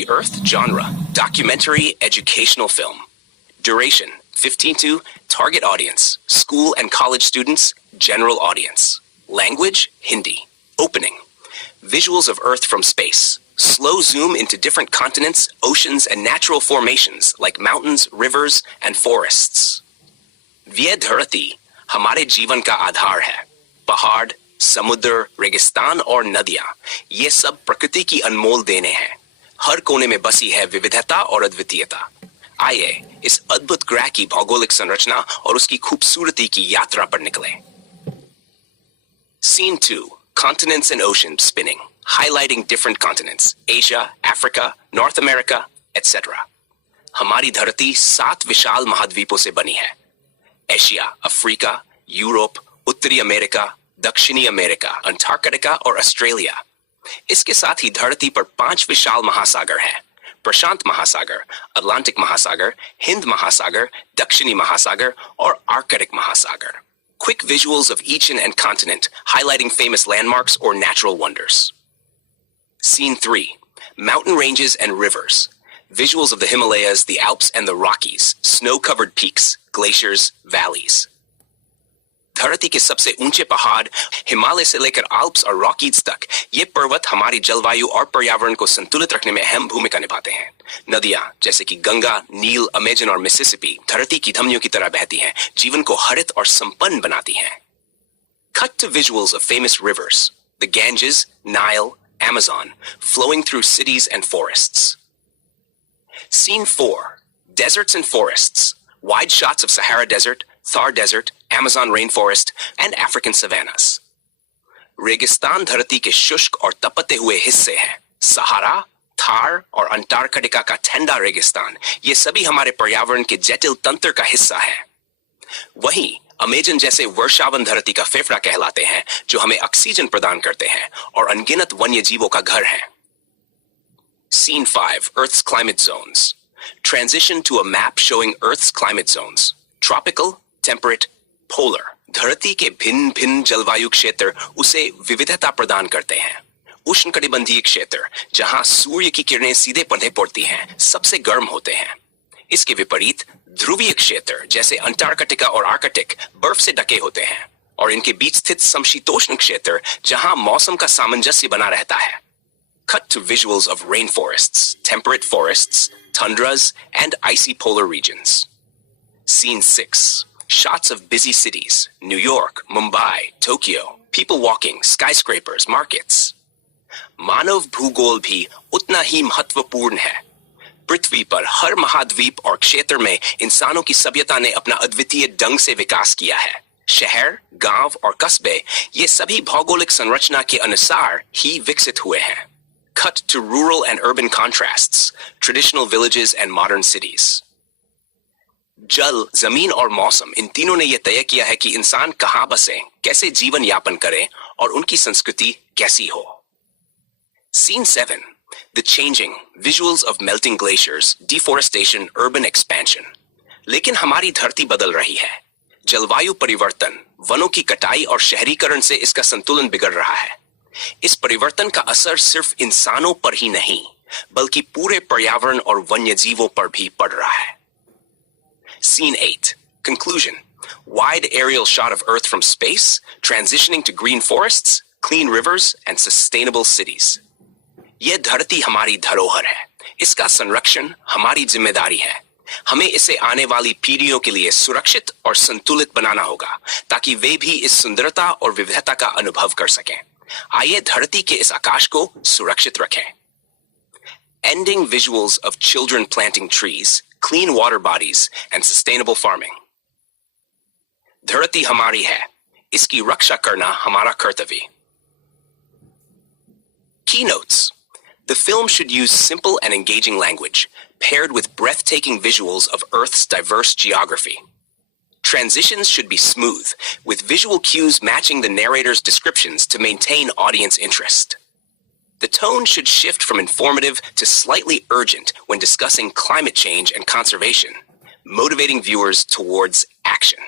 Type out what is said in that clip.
The Earth genre, documentary educational film. Duration, 15 to, target audience, school and college students, general audience. Language, Hindi. Opening, visuals of Earth from space. Slow zoom into different continents, oceans, and natural formations like mountains, rivers, and forests. ये धरती हमारे जीवन का आधार है. पहाड़, समुद्र, रेगिस्तान और नदियां, ये सब प्रकृति की अनमोल देने हैं. हर कोने में बसी है विविधता और अद्वितीयता. आइए इस अद्भुत ग्रह की भौगोलिक संरचना और उसकी खूबसूरती की यात्रा पर निकलें. Scene 2. Continents and oceans spinning, highlighting different continents, Asia, Africa, North America, etc. हमारी धरती 7 विशाल महाद्वीपों से बनी है. एशिया, अफ्रीका, यूरोप, उत्तरी अमेरिका, दक्षिणी अमेरिका, अंटार्कटिका और ऑस्ट्रेलिया. इसके साथ ही धरती पर 5 विशाल महासागर हैं. प्रशांत महासागर, अटलांटिक महासागर, हिंद महासागर, दक्षिणी महासागर और आर्कटिक महासागर. Quick visuals of each and continent, highlighting famous landmarks or natural wonders. Scene 3. Mountain ranges and rivers. Visuals of the Himalayas, the Alps, and the Rockies. Snow-covered peaks, glaciers, valleys. धरती के सबसे ऊंचे पहाड़, हिमालय से लेकर Alps और Rockies तक, ये पर्वत हमारी जलवायु और पर्यावरण को संतुलित रखने में अहम भूमिका निभाते हैं. नदियां जैसे कि गंगा, नील, अमेजन और मिसिसिपी धरती की धमनियों की तरह बहती हैं, जीवन को हरित और संपन्न बनाती हैं. Cut to visuals of famous rivers, the Ganges, Nile, Amazon, flowing through cities and forests. Scene 4. Deserts and forests. Wide shots of Sahara Desert, Thar Desert, Amazon rainforest, and African savannas. रेगिस्तान धरती के शुष्क और तपते हुए हिस्से हैं. सहारा, थार और अंटार्कटिका का ठंडा रेगिस्तान, ये सभी हमारे पर्यावरण के जटिल तंत्र का हिस्सा है. वहीं अमेजन जैसे वर्षावन धरती का फेफड़ा कहलाते हैं, जो हमें ऑक्सीजन प्रदान करते हैं और अनगिनत वन्य जीवों का घर है. Scene 5. Earth's climate zones. Transition to a map showing Earth's climate zones. Tropical, temperate, polar. धरती के भिन्न भिन्न जलवायु क्षेत्र उसे विविधता प्रदान करते हैं. उष्णकटिबंधीय क्षेत्र, जहां सूर्य की किरणें सीधे पौधे पड़ती हैं, सबसे गर्म होते हैं. इसके विपरीत ध्रुवीय क्षेत्र जैसे अंटार्कटिका और आर्कटिक बर्फ से ढके होते हैं, और इनके बीच स्थित समशीतोष्ण क्षेत्र जहां मौसम का सामंजस्य बना रहता है. Cut to visuals of rainforests, temperate forests, tundras, and icy polar regions. Scene 6. Shots of busy cities, New York, Mumbai, Tokyo, people walking, skyscrapers, markets. मानव भूगोल भी उतना ही महत्वपूर्ण है. पृथ्वी पर हर महाद्वीप और क्षेत्र में इंसानों की सभ्यता ने अपना अद्वितीय ढंग से विकास किया है. शहर, गांव और कस्बे, ये सभी भौगोलिक संरचना के अनुसार ही विकसित हुए हैं. Cut to rural and urban contrasts, traditional villages and modern cities. जल, जमीन और मौसम, इन तीनों ने यह तय किया है कि इंसान कहां बसे, कैसे जीवन यापन करें और उनकी संस्कृति कैसी हो. Scene 7. The changing, visuals of melting glaciers, deforestation, urban expansion. लेकिन हमारी धरती बदल रही है. जलवायु परिवर्तन, वनों की कटाई और शहरीकरण से इसका संतुलन बिगड़ रहा है. इस परिवर्तन का असर सिर्फ इंसानों पर ही नहीं, बल्कि पूरे पर्यावरण और वन्यजीवों पर भी पड़ रहा है. Scene 8. Conclusion. Wide aerial shot of Earth from space, transitioning to green forests, clean rivers, and sustainable cities. यह धरती हमारी धरोहर है. इसका संरक्षण हमारी जिम्मेदारी है. हमें इसे आने वाली पीढ़ियों के लिए सुरक्षित और संतुलित बनाना होगा, ताकि वे भी इस सुंदरता और विविधता का अनुभव कर सकें. आइए धरती के इस आकाश को सुरक्षित रखें. Ending visuals of children planting trees, clean water bodies, and sustainable farming. धरती हमारी है, इसकी रक्षा करना हमारा कर्तव्य. Keynotes. The film should use simple and engaging language, paired with breathtaking visuals of Earth's diverse geography. Transitions should be smooth, with visual cues matching the narrator's descriptions to maintain audience interest. The tone should shift from informative to slightly urgent when discussing climate change and conservation, motivating viewers towards action.